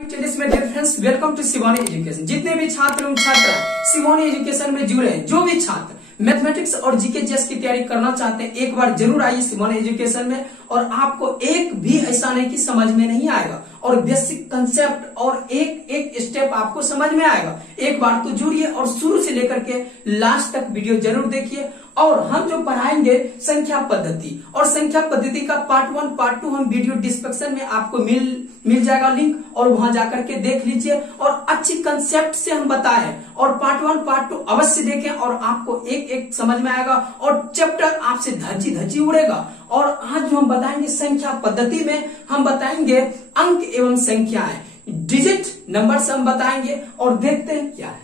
Friends, welcome to Shivani education. जितने भी छात्र एवं छात्रा शिवानी एजुकेशन में जुड़े हैं, जो भी छात्र मैथमेटिक्स और जीके चेस की तैयारी करना चाहते हैं, एक बार जरूर आइए शिवानी एजुकेशन में। और आपको एक भी ऐसा नहीं कि समझ में नहीं आएगा, और बेसिक कंसेप्ट और एक एक स्टेप आपको समझ में आएगा। एक बार तो जुड़िए और शुरू से लेकर के लास्ट तक वीडियो जरूर देखिए। और हम जो पढ़ाएंगे संख्या पद्धति, और संख्या पद्धति का पार्ट 1 पार्ट 2 हम वीडियो डिस्क्रिप्शन में आपको मिल जाएगा लिंक, और वहां जाकर के देख लीजिए। और अच्छी कंसेप्ट से हम बताएं, और पार्ट 1 पार्ट 2 अवश्य देखें, और आपको एक एक समझ में आएगा, और चैप्टर आपसे धज्जी धज्जी उड़ेगा। और आज जो हम बताएंगे संख्या पद्धति में हम बताएंगे अंक एवं संख्याएं, डिजिट नंबर से हम बताएंगे, और देखते हैं क्या है।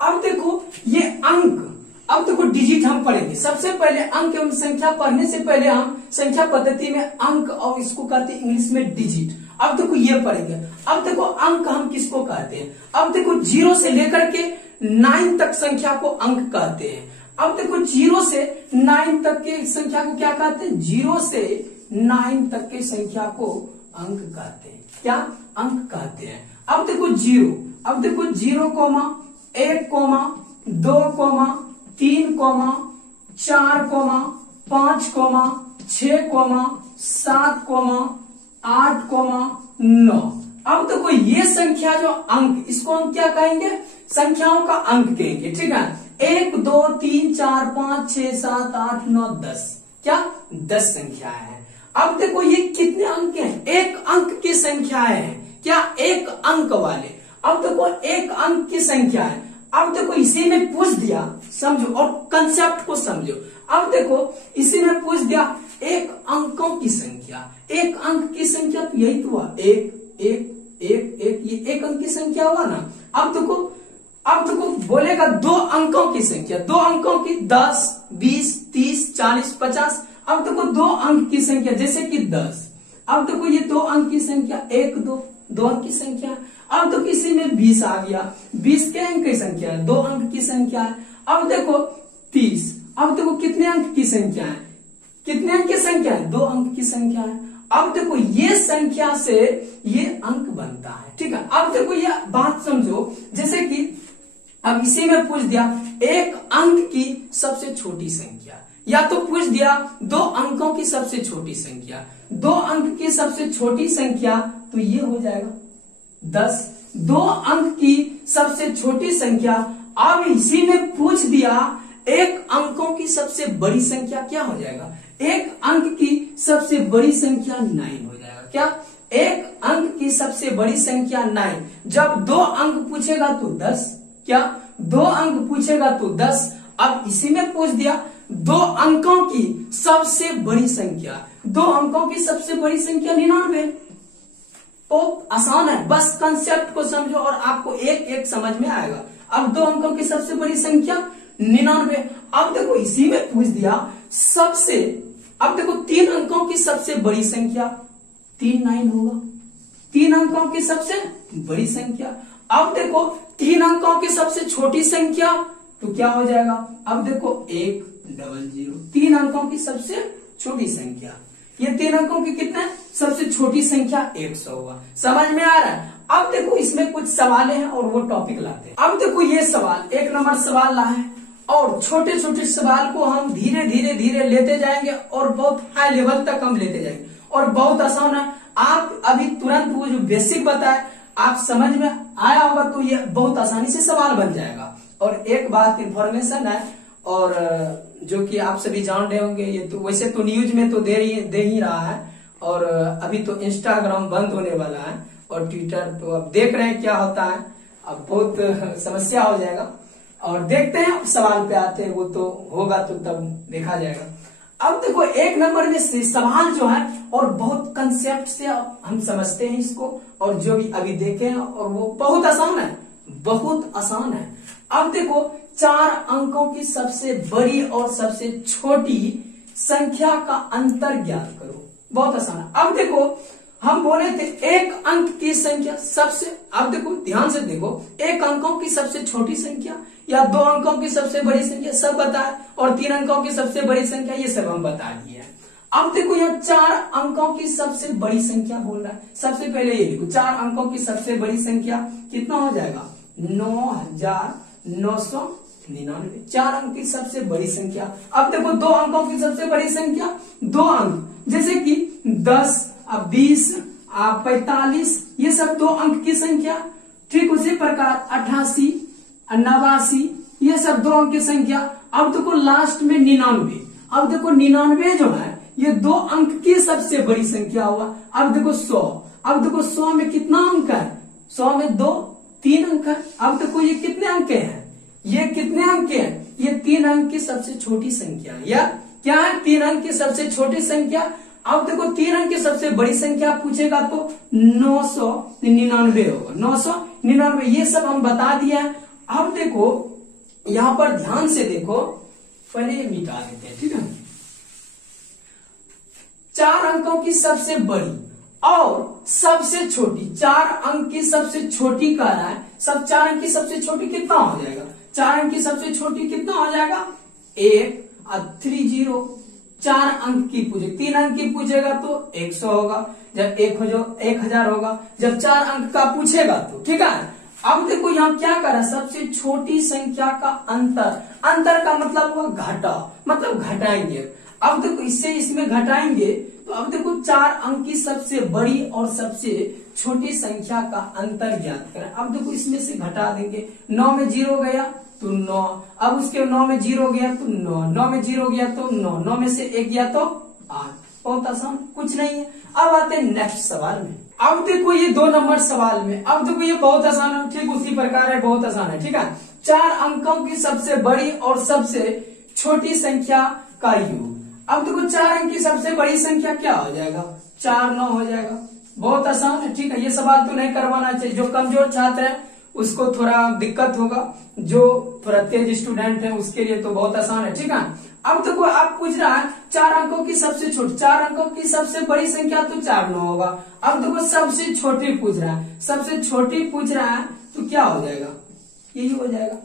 अब देखो ये अंक, अब देखो डिजिट हम पढ़ेंगे। सबसे पहले अंक एवं संख्या पढ़ने से पहले हम संख्या पद्धति में अंक, और इसको कहते हैं इंग्लिश में डिजिट। अब देखो ये पढ़ेंगे। अब देखो अंक हम किसको कहते हैं। अब देखो 0 से लेकर के 9 तक संख्या को अंक कहते हैं। अब देखो 0 से 9 तक के संख्या को क्या कहते हैं, 0 से 9 तक के संख्या को अंक कहते हैं। क्या अंक कहते हैं। अब देखो 0, अब देखो 0, 1, 2, 3, 4, 5, 6, 7, 8, 9। अब देखो ये संख्या जो अंक, इसको हम क्या कहेंगे, संख्याओं का अंक कहेंगे। ठीक है, 1, 2, 3, 4, 5, 6, 7, 8, 9, 10। क्या 10 संख्या है। अब देखो ये कितने अंक हैं, एक अंक की संख्या है। क्या एक अंक वाले। अब देखो एक अंक की संख्या है। अब देखो इसी में पूछ दिया, समझो और कंसेप्ट को समझो। अब देखो इसी में पूछ दिया एक अंकों की संख्या, एक अंक की संख्या, तो यही तो हुआ 1, 1, 1, 1, ये एक अंक की संख्या हुआ ना। अब देखो बोलेगा 2 अंकों की संख्या, 2 अंकों की 10, 20, 30, 40, 50। अब देखो 2 अंक की संख्या जैसे कि 10। अब देखो ये 2 अंक की संख्या 1, 2 अंक की संख्या। अब तो किसी में 20 आ गया, 20 के अंक की संख्या है, 2 अंक की संख्या है। अब देखो 30, अब देखो कितने अंक की संख्या है, कितने अंक की संख्या है, 2 अंक की संख्या है। अब देखो ये संख्या से ये अंक बनता है। ठीक है, अब देखो ये बात समझो, जैसे कि अब इसी में पूछ दिया एक अंक की सबसे छोटी संख्या, या तो पूछ दिया 2 अंकों की सबसे छोटी संख्या, 2 अंक की सबसे छोटी संख्या, तो ये हो जाएगा 10। 2 अंक की सबसे छोटी संख्या। अब इसी में पूछ दिया एक अंकों की सबसे बड़ी संख्या, क्या हो जाएगा, एक अंक की सबसे बड़ी संख्या 9 हो जाएगा। क्या एक अंक की सबसे बड़ी संख्या 9। जब 2 अंक पूछेगा तो 10। क्या 2 अंक पूछेगा तो 10। अब इसी में पूछ दिया 2 अंकों की सबसे बड़ी संख्या, 2 अंकों की सबसे बड़ी संख्या 99। बहुत आसान है, बस कंसेप्ट को समझो और आपको एक एक समझ में आएगा। अब 2 अंकों की सबसे बड़ी संख्या 99। अब देखो इसी में पूछ दिया सबसे, अब देखो 3 अंकों की सबसे बड़ी संख्या, 3 9 होगा, 3 अंकों की सबसे बड़ी संख्या। अब देखो 3 अंकों की सबसे छोटी संख्या, तो क्या हो जाएगा, अब देखो 1 0 0, 3 अंकों की सबसे छोटी संख्या। ये 3 अंकों की कितना है, सबसे छोटी संख्या 100 हुआ। समझ में आ रहा है। अब देखो इसमें कुछ सवाल हैं और वो टॉपिक लाते हैं। अब देखो ये सवाल 1 नंबर सवाल ला है, और छोटे छोटे सवाल को हम धीरे धीरे लेते जाएंगे, और बहुत हाई लेवल तक हम लेते जाएंगे, और बहुत आसान है। आप अभी तुरंत वो जो बेसिक बताए आप समझ में आया होगा, तो ये बहुत आसानी से सवाल बन जाएगा। और एक बात इन्फॉर्मेशन है, और जो कि आप सभी जान रहे होंगे, ये तो वैसे तो न्यूज में तो दे ही रहा है, और अभी तो इंस्टाग्राम बंद होने वाला है, और ट्विटर, तो अब देख रहे हैं क्या होता है। अब बहुत समस्या हो जाएगा, और देखते हैं सवाल पे आते हैं, वो तो होगा तो तब देखा जाएगा। अब देखो 1 नंबर में सवाल जो है, और बहुत कंसेप्ट से हम समझते हैं इसको, और जो भी अभी देखे हैं, और वो बहुत आसान है, बहुत आसान है। अब देखो 4 अंकों की सबसे बड़ी और सबसे छोटी संख्या का अंतर ज्ञात करो। बहुत आसान है। अब देखो हम बोले थे एक अंक की संख्या सबसे, अब देखो ध्यान से देखो, 1 अंकों की सबसे छोटी संख्या या 2 अंकों की सबसे बड़ी संख्या सब बताए, और 3 अंकों की सबसे बड़ी संख्या, ये सब हम बता दिए। अब देखो यहाँ 4 अंकों की सबसे बड़ी संख्या बोल रहा है। सबसे पहले ये लिखो 4 अंकों की सबसे बड़ी संख्या कितना हो जाएगा 9999। 4 अंक की सबसे बड़ी संख्या। अब देखो 2 अंकों की सबसे बड़ी संख्या, 2 अंक जैसे कि 10, 20, 45, ये सब 2 अंक की संख्या। ठीक उसी प्रकार 88, 89, ये सब 2 अंक की संख्या। अब देखो लास्ट में 99। अब देखो 99 जो है ये 2 अंक की सबसे बड़ी संख्या हुआ। अब देखो 100। अब देखो 100 में कितना अंक है, 100 में 3 अंक है। अब देखो ये कितने अंक हैं, ये कितने अंक हैं, ये 3 अंक की सबसे छोटी संख्या है। या क्या है, 3 अंक की सबसे छोटी संख्या। अब देखो 3 अंक की सबसे बड़ी संख्या पूछेगा तो 999 होगा। 999 ये सब हम बता दिया। अब देखो यहां पर ध्यान से देखो, पहले ये मिटा देते हैं, ठीक है। 4 अंकों की सबसे बड़ी और सबसे छोटी, 4 अंक की सबसे छोटी कह रहा है। सब 4 अंक की सबसे छोटी कितना हो जाएगा, 4 अंक की सबसे छोटी कितना हो जाएगा 1 और 30। 4 अंक की पूछे, 3 अंक की पूछेगा तो 100 होगा, जब 1000 होगा, जब 4 अंक का पूछेगा तो, ठीक है। अब देखो यहाँ क्या करा, सबसे छोटी संख्या का अंतर, अंतर का मतलब हुआ घटा, मतलब घटाएंगे। अब देखो इससे इसमें घटाएंगे तो अब देखो 4 अंक की सबसे बड़ी और सबसे छोटी संख्या का अंतर ज्ञात करें। अब देखो इसमें से घटा देंगे, 9 में 0 गया तो 9, अब उसके 9 में 0 गया तो 9, 9 में 0 गया तो 9, 9 में से 1 गया तो 8। बहुत आसान, कुछ नहीं है। अब आते हैं नेक्स्ट सवाल में। अब देखो ये 2 नंबर सवाल में, अब देखो ये बहुत आसान है, ठीक उसी प्रकार है, बहुत आसान है, ठीक है। 4 अंकों की सबसे बड़ी और सबसे छोटी संख्या का योग। अब देखो 4 अंक की सबसे बड़ी संख्या क्या हो जाएगा, 4 9 हो जाएगा। बहुत आसान है, ठीक है। ये सवाल तो नहीं करवाना चाहिए, जो कमजोर छात्र है उसको थोड़ा दिक्कत होगा, जो थोड़ा तेज स्टूडेंट है उसके लिए तो बहुत आसान है, ठीक है। अब देखो आप पूछ रहा है 4 अंकों की सबसे छोटी, 4 अंकों की सबसे बड़ी संख्या तो 4 9 होगा। अब देखो सबसे छोटी पूछ रहा है, सबसे छोटी पूछ रहा है तो क्या हो जाएगा, यही हो जाएगा,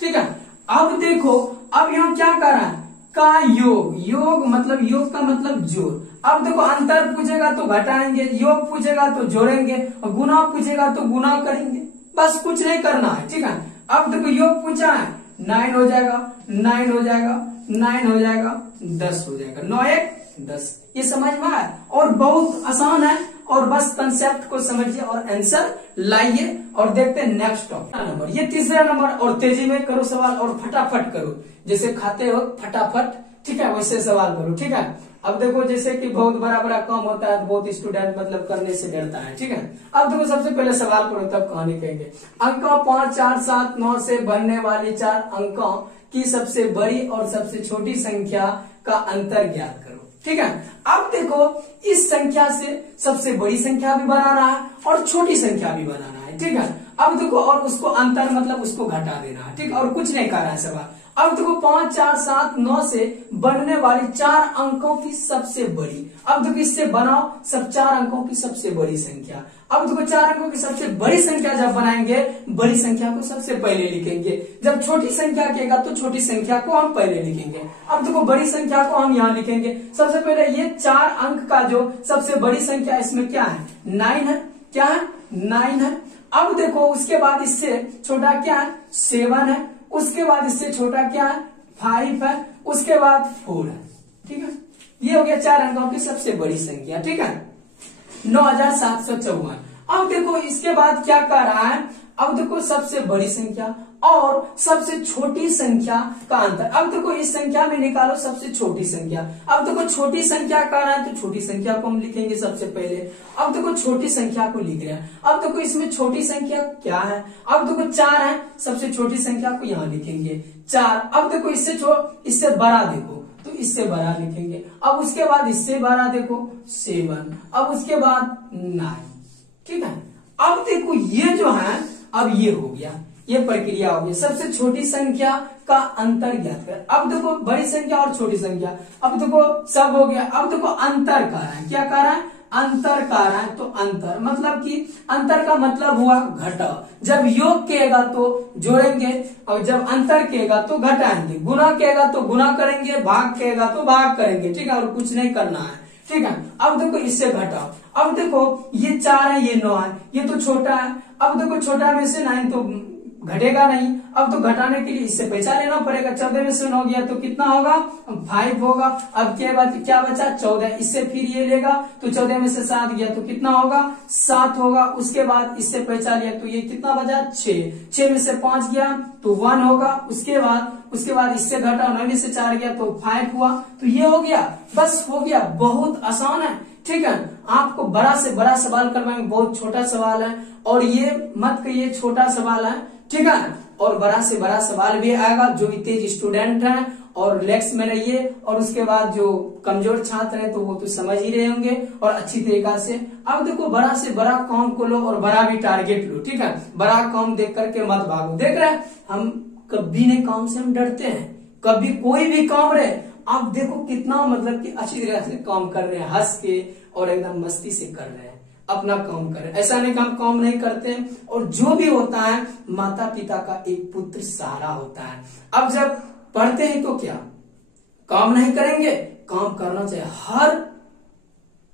ठीक है। अब देखो अब यहाँ क्या कर रहा है, का योग, योग मतलब योग का मतलब जोड़। अब देखो अंतर पूछेगा तो घटाएंगे, योग पूछेगा तो जोड़ेंगे, और गुना पूछेगा तो गुना करेंगे, बस कुछ नहीं करना है, ठीक है। अब देखो योग पूछा है 9 हो जाएगा, 9 हो जाएगा, 9 हो जाएगा, 10 हो जाएगा, 9 1 10। ये समझ में आया और बहुत आसान है, और बस कंसेप्ट को समझिए और आंसर लाइए और देखते हैं नेक्स्ट नंबर। ये तीसरा नंबर, और तेजी में करो सवाल और फटाफट करो, जैसे खाते हो फटाफट, ठीक है, वैसे सवाल करो, ठीक है। अब देखो जैसे कि बहुत बड़ा बड़ा काम होता है तो बहुत स्टूडेंट मतलब करने से डरता है, ठीक है। अब देखो सबसे पहले सवाल करो तब कहानी कहेंगे। अंकों 5 4 7 9 से बनने वाली 4 अंकों की सबसे बड़ी और सबसे छोटी संख्या का अंतर ज्ञात करो, ठीक है। अब देखो इस संख्या से सबसे बड़ी संख्या भी बनाना है और छोटी संख्या भी बनाना है, ठीक है। अब देखो और उसको अंतर मतलब उसको घटा देना है, ठीक है, और कुछ नहीं कर रहा है सवाल। अब देखो 5 4 7 9 से बनने वाली 4 अंकों की सबसे बड़ी, अब देखो इससे बनाओ सब 4 अंकों की सबसे बड़ी संख्या। अब देखो 4 अंकों की सबसे बड़ी संख्या जब बनाएंगे, बड़ी संख्या को सबसे पहले लिखेंगे, जब छोटी संख्या आएगा तो छोटी संख्या को हम पहले लिखेंगे। अब देखो बड़ी संख्या को हम यहाँ लिखेंगे। सबसे पहले ये 4 अंक का जो सबसे बड़ी संख्या इसमें क्या है 9 है, क्या है 9 है। अब देखो उसके बाद इससे छोटा क्या है 7 है, उसके बाद इससे छोटा क्या है 5 है, उसके बाद 4 है, ठीक है। ये हो गया 4 अंकों की सबसे बड़ी संख्या, ठीक है, 9754। अब देखो इसके बाद क्या कर रहा है, अब देखो सबसे बड़ी संख्या और सबसे छोटी संख्या का अंतर। अब देखो इस संख्या में निकालो सबसे छोटी संख्या। अब देखो छोटी संख्या कर रहा है तो छोटी संख्या को हम लिखेंगे सबसे पहले। अब देखो छोटी संख्या को लिख रहे हैं। अब देखो इसमें छोटी संख्या क्या है, अब देखो 4 है, सबसे छोटी संख्या को यहाँ लिखेंगे 4। अब देखो इससे बड़ा देखो तो इससे बड़ा लिखेंगे। अब उसके बाद इससे बड़ा देखो 7, अब उसके बाद 9, ठीक है। अब देखो ये जो है अब ये हो गया, ये प्रक्रिया हो गई, सबसे छोटी संख्या का अंतर ज्ञात कर। अब देखो बड़ी संख्या और छोटी संख्या, अब देखो सब हो गया। अब देखो अंतर कर रहा है, क्या कर रहा है अंतर कह रहा है तो अंतर मतलब कि अंतर का मतलब हुआ घटा। जब योग कहेगा तो जोड़ेंगे और जब अंतर कहेगा तो घटाएंगे, गुना कहेगा तो गुना करेंगे, भाग कहेगा तो भाग करेंगे, ठीक है, और कुछ नहीं करना है, ठीक है। अब देखो इससे घटाओ, अब देखो ये 4 है, ये 9 है, ये तो छोटा है। अब देखो छोटा में से 9 तो घटेगा नहीं, अब तो घटाने के लिए इससे पैसा लेना पड़ेगा। 14 में से 9 गया तो कितना होगा, 5 होगा। अब क्या बचा 14, इससे फिर ये लेगा तो 14 में से 7 गया तो कितना होगा, 7 होगा। उसके बाद इससे पैसा लिया तो ये कितना बचा 6 में से 5 गया तो 1 होगा। उसके बाद इससे घटा 9 में से 4 गया तो 5 हुआ, तो ये हो गया, बस हो गया। बहुत आसान है, ठीक है। आपको बड़ा से बड़ा सवाल करवाएंगे, बहुत छोटा सवाल है, और ये मत कहिए छोटा सवाल है, ठीक है। और बड़ा से बड़ा सवाल भी आएगा, जो भी तेज स्टूडेंट हैं और रिलैक्स में रहिए। और उसके बाद जो कमजोर छात्र हैं तो वो तो समझ ही रहे होंगे और अच्छी तरीका से। अब देखो बड़ा से बड़ा काम को लो और बड़ा भी टारगेट लो, ठीक है। बड़ा काम देख करके मत भागो। देख रहे हैं हम कभी नहीं काम से हम डरते हैं, कभी कोई भी काम रहे। आप देखो कितना मतलब कि अच्छी तरह से काम कर रहे हैं, हंस के और एकदम मस्ती से कर रहे हैं, अपना काम करें। ऐसा नहीं कि हम काम नहीं करते हैं। और जो भी होता है माता पिता का एक पुत्र सहारा होता है। अब जब पढ़ते हैं तो क्या काम नहीं करेंगे, काम करना चाहिए। हर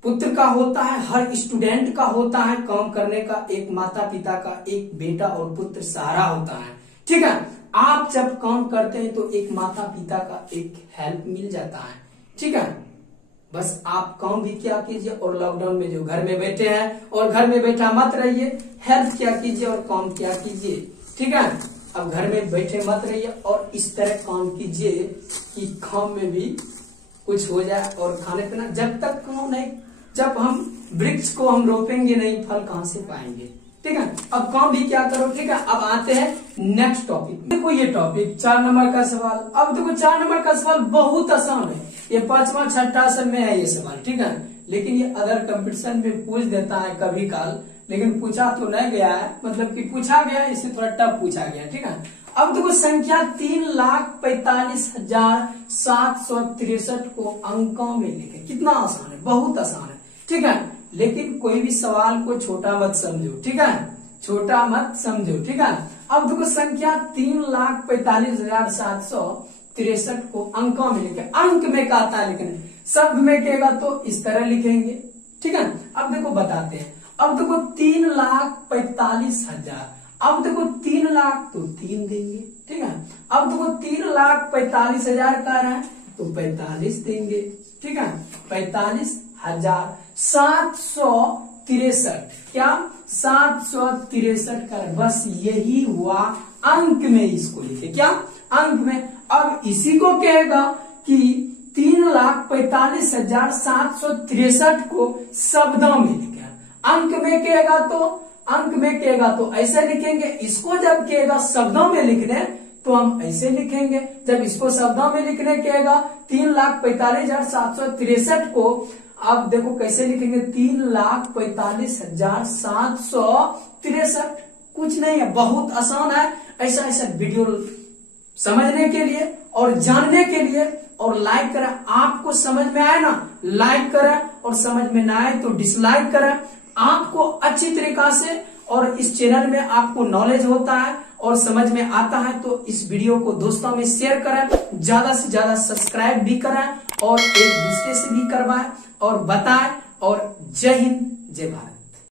पुत्र का होता है, हर स्टूडेंट का होता है काम करने का, एक माता पिता का एक बेटा और पुत्र सहारा होता है, ठीक है। आप जब काम करते हैं तो एक माता पिता का एक हेल्प मिल जाता है, ठीक है। बस आप काम भी क्या कीजिए, और लॉकडाउन में जो घर में बैठे हैं और घर में बैठा मत रहिए, हेल्प क्या कीजिए और काम क्या कीजिए, ठीक है। अब घर में बैठे मत रहिए और इस तरह काम कीजिए कि काम में भी कुछ हो जाए। और खाने पीना जब तक काम नहीं, जब हम वृक्ष को हम रोपेंगे नहीं, फल कहां से पाएंगे, ठीक है। अब काम भी क्या करो, ठीक है। अब आते हैं नेक्स्ट टॉपिक। देखो ये टॉपिक 4 नंबर का सवाल। अब देखो 4 नंबर का सवाल बहुत आसान है, ये 5वां 6ठा सब में है ये सवाल, ठीक है। लेकिन ये अदर कंपटीशन में पूछ देता है कभी काल, लेकिन पूछा तो नहीं गया है, मतलब कि पूछा गया इसे थोड़ा टफ पूछा गया, ठीक है। अब देखो संख्या 3,45,763 को अंकों में लिखे। कितना आसान है, बहुत आसान है, ठीक है। लेकिन कोई भी सवाल को छोटा मत समझो, ठीक है, छोटा मत समझो, ठीक है। अब देखो संख्या 3,45,763 को अंकों में लिखे। अंक में का आता है लिखने, शब्द में कहेगा तो इस तरह लिखेंगे, ठीक है। अब देखो बताते हैं। अब देखो 3,45,000, अब देखो 3 लाख तो 3 देंगे, ठीक है। अब देखो 3,45,000 का रहा है तो 45 देंगे, ठीक है। 45,763, क्या 763 का, बस यही हुआ। अंक में इसको लिखे, क्या अंक में। अब इसी को कहेगा कि 3,45,763 को शब्दों में लिखे। अंक में कहेगा तो ऐसे लिखेंगे, इसको जब कहेगा शब्दों में लिखने तो हम ऐसे लिखेंगे। जब इसको शब्दों में लिखने कहेगा 3,45,763 को, आप देखो कैसे लिखेंगे, 3,45,763। कुछ नहीं है, बहुत आसान है। ऐसा वीडियो समझने के लिए और जानने के लिए, और लाइक करें। आपको समझ में आए ना, लाइक करें, और समझ में ना आए तो डिसलाइक करें। आपको अच्छी तरीका से, और इस चैनल में आपको नॉलेज होता है और समझ में आता है तो इस वीडियो को दोस्तों में शेयर करें, ज्यादा से ज्यादा सब्सक्राइब भी करें और एक दूसरे से भी करवाएं और बताएं। और जय हिंद, जय भारत।